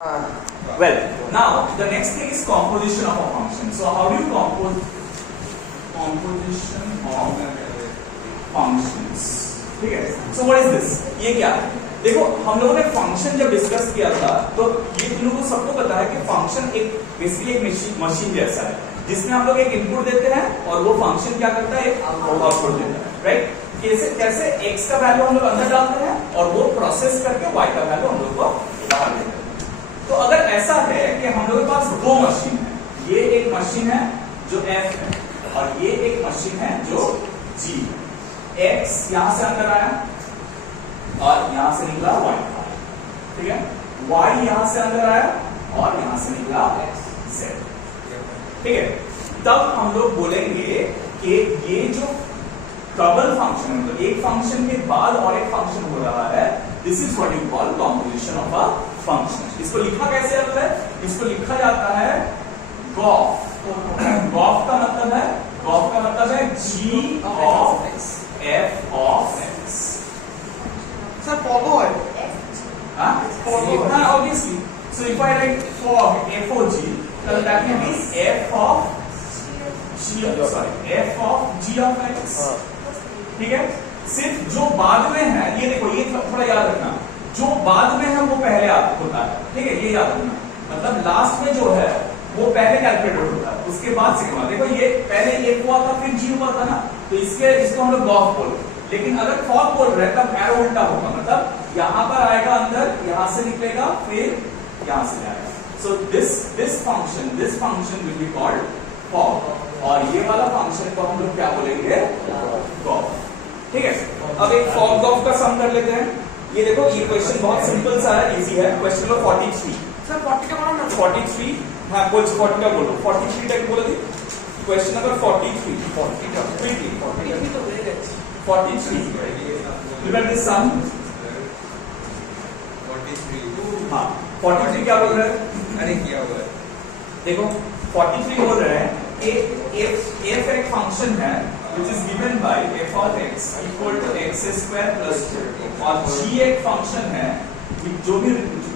Well, now the next thing is composition of a function. So how do you compose composition of functions? ठीक है. So what is this? ये क्या है? देखो हम लोगों ने फंक्शन जब डिस्कस किया था तो ये तुम लोगों को सबको पता है कि फंक्शन एक बेसिकली एक मशीन जैसा है जिसमें हम लोग एक इनपुट देते हैं और वो फंक्शन क्या करता है, एक आउटपुट देता है, राइट? कैसे कैसे x का वैल्यू हम लोग अंदर डालते हैं और वो प्रोसेस करके y का वैल्यू हम लोग को बाहर देते हैं. तो अगर ऐसा है कि हम लोग के पास दो मशीन है, ये एक मशीन है जो F है और ये एक मशीन है जो G है. X यहां से अंदर आया और यहां से निकला Y, ठीक है. Y यहां से अंदर आया और यहां से निकला Z, ठीक है. तब हम लोग बोलेंगे कि ये जो डबल फंक्शन है, तो एक फंक्शन के बाद और एक फंक्शन हो रहा है, this is what you call composition of a function. इसको लिखा कैसे जाता है? इसको लिखा जाता है गॉफ. गॉफ का मतलब है G of F of X. Sir follow है. हाँ, obviously. So if I write fog, F-O-G, then that will be F of G of X. ठीक है. सिर्फ जो बाद में है, ये देखो, ये थोड़ा याद रखना, जो बाद में है वो पहले होता है, ठीक है, ये याद रखना. मतलब लास्ट में जो है वो पहले कैलकुलेटेड होता है, उसके बाद सिग्मा. देखो ये पहले एक हुआ था फिर G हुआ था ना, तो इसको हम लोग गॉफ बोल. लेकिन अगर फॉग बोल रहे हैं तब एरो उल्टा होगा, मतलब यहां पर आएगा अंदर, यहां से निकलेगा, फिर यहां से जाएगा. So this function will be called fog और ये वाला फंक्शन को हम लोग क्या बोलेंगे? गॉफ. ठीक है. अब एक फॉग गॉफ का सम कर लेते हैं. ये देखो, ये क्वेश्चन बहुत सिंपल सा है, इजी है. Question number 43. सर 40 का बोलो ना. 43. हाँ, कुछ 40 का बोलो. 43 तक बोलो. Question number 43. 43 तो वेरी अच्छी. 43. Look at this sum. 43. हाँ, 43 क्या बोल रहे हैं? अरे क्या हुआ? देखो 43 बोल रहे हैं कि f एक फंक्शन है which is given by f of x equal to x square plus 2 और g एक फंक्शन है जो भी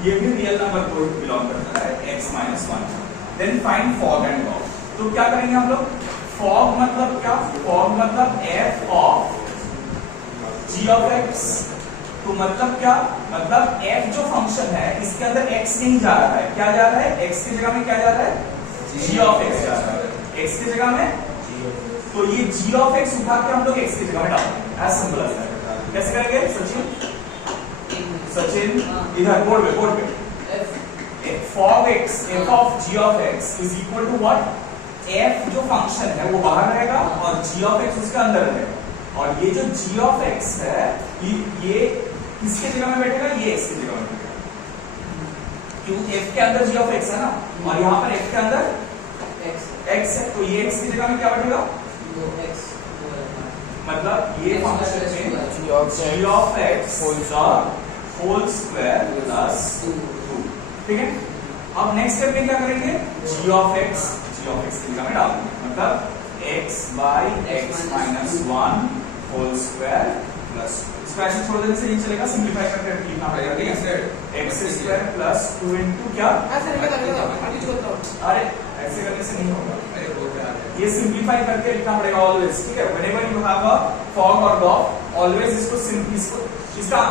ये भी रियल नंबर को बिलोंग करता है x minus 1. Then find fog and gof. तो क्या करेंगे हम लोग? फॉग मतलब क्या? फॉग मतलब f of g of x. तो मतलब क्या? मतलब f जो फंक्शन है इसके अंदर x नहीं जा रहा है. क्या जा रहा है? x की जगह में क्या जा रहा है? g of x जा रहा है. x की जगह में, तो ये g of x उठा के हम लोग x की जगह में डालेंगे. As simple as that. कैसे करेंगे सचिन? इधर बोर्ड पे fog x f of g of x is equal to what? f जो फंक्शन है वो बाहर रहेगा और g of x उसके अंदर रहेगा. और ये जो g of x है ये किसके जगह में बैठेगा? ये x की जगह में बैठेगा. क्यों? f के अंदर g of x है ना, और यहाँ पर f के अंदर x है, तो ये x की जगह में क्या बैठेगा? मतलब ये फंक्शन में g of x whole square plus 2. ठीक है. अब नेक्स्ट स्टेप में क्या करेंगे? g of x की जगह में डाल देंगे. मतलब x by x minus 1 whole square plus 2. Special छोड़ देने से नहीं चलेगा, सिंपलीफाई करके लिखना पड़ेगा. ठीक है. x स्क्वायर प्लस 2 into क्या? ऐसे निकल. अरे ऐसे करने से नहीं होगा, ये सिंपलीफाई करके लिखना पड़ेगा ऑलवेज. ठीक है. Whenever you have a fog और गॉफ, ऑलवेज इसका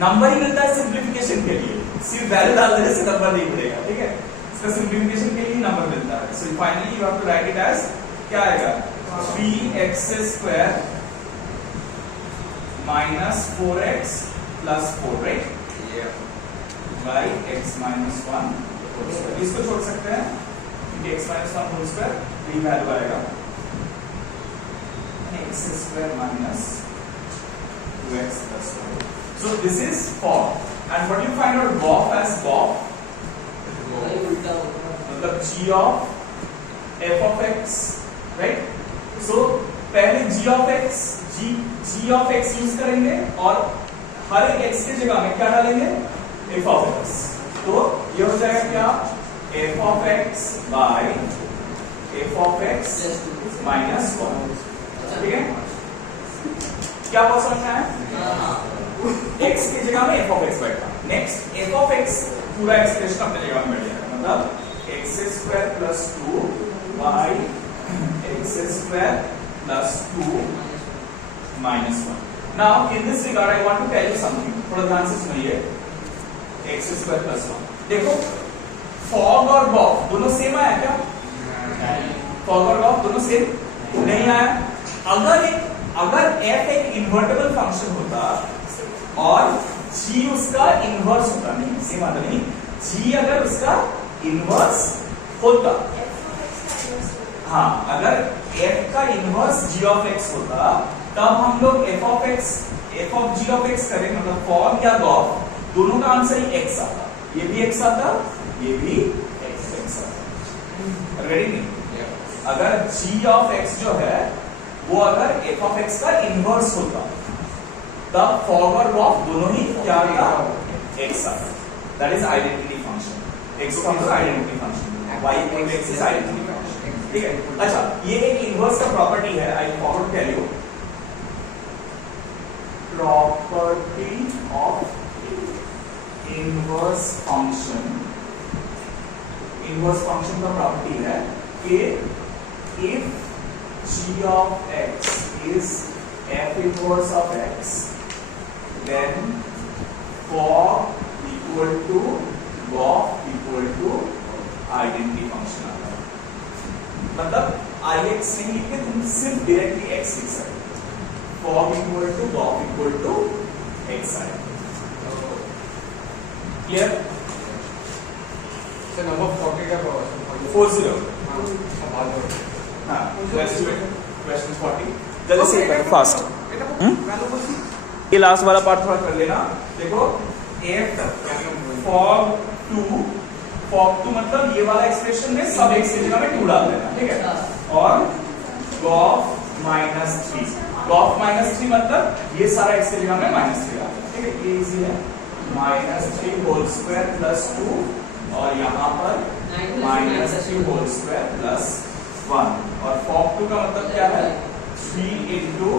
नंबर ही मिलता है सिंपलीफिकेशन के लिए. सिर्फ वैल्यू डाल देने से नंबर नहीं मिलेगा. ठीक है. इसका सिंपलीफिकेशन के लिए नंबर मिलता है. So finally you have to write it as क्या आएगा? 3x square minus 4x plus 4, right? By x minus 1. इसको छोड़ सकते हैं, x माइनस 1 होल स्क्वायर, ये वैल्यू आएगा x square minus 2x plus 4. So this is fog. And what do you find out gauge as gauge? मतलब g of f of x, right? So पहले g of x use करेंगे और हर एक x की जगह में क्या डालेंगे? f of x. तो ये हो जाएगा क्या? f of x by f of x minus 1. ठीक है. क्या बात समझ में आया? x की जगह में f ऑफ x बैठा। नेक्स्ट f ऑफ x पूरा एक्सप्रेशन अपने जगह में बैठ जाएगा, मतलब x square plus 2 y x square plus 2 minus 1। Now in this regard I want to tell you something, थोड़ा ध्यान से सुनिए। x स्क्वायर प्लस 1, देखो फॉग और गॉफ दोनों सेम आया क्या? फॉग और गॉफ दोनों सेम नहीं आया। अगर f एक इन्वर्टेबल फंक्शन होता और g उसका इनवर्स होता, नहीं सेम आता नहीं, g अगर उसका इनवर्स होता, हाँ अगर f का इनवर्स g ऑफ x होता तब हम लोग f of g of x करें, मतलब फॉग या गॉफ दोनों का आंसर ही x आता, ये भी x आता, ये भी x आता। रेडी नहीं? अगर g ऑफ x जो है वो अगर f ऑफ x का इनवर्स होता तब फॉग और गॉफ दोनों ही क्या आता? x आता। That is identity function. x का मतलब identity function, y equal to x is identity function. ठीक है, अच्छा ये एक इनवर्स का प्रॉपर्टी है, I forward tell you property of inverse function. Inverse function का प्रॉपर्टी है कि if g of x is f inverse of x, then fog equal to gauge equal to identity function आता है। मतलब ix नहीं लिख के तुम सिर्फ डायरेक्टली x लिख सकते, fog equal to gauge equal to x आएगा। क्लियर? सर नंबर 40 का 40 क्वेश्चन 40 जल्दी से करो फास्ट। ये लास्ट वाला पार्ट थोड़ा कर लेना। देखो f fog 2 मतलब ये वाला एक्सप्रेशन में सब x की जगह में 2 डाल देना, ठीक है। और gauge -3, gauge -3 मतलब ये सारा x की जगह में -3 डाल देना, ठीक है। ये इजी है, -3 होल स्क्वायर प्लस 2 और यहाँ पर -3 होल स्क्वायर प्लस 1। और fog 2 का मतलब क्या है? 3 into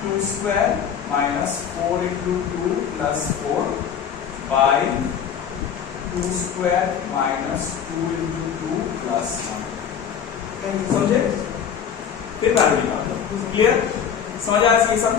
2 square minus 4 into 2 plus 4 by 2 square minus 2 into 2 plus 1। समझे? फिर वैल्यू निकालो। क्लियर? समझ आया ये सब?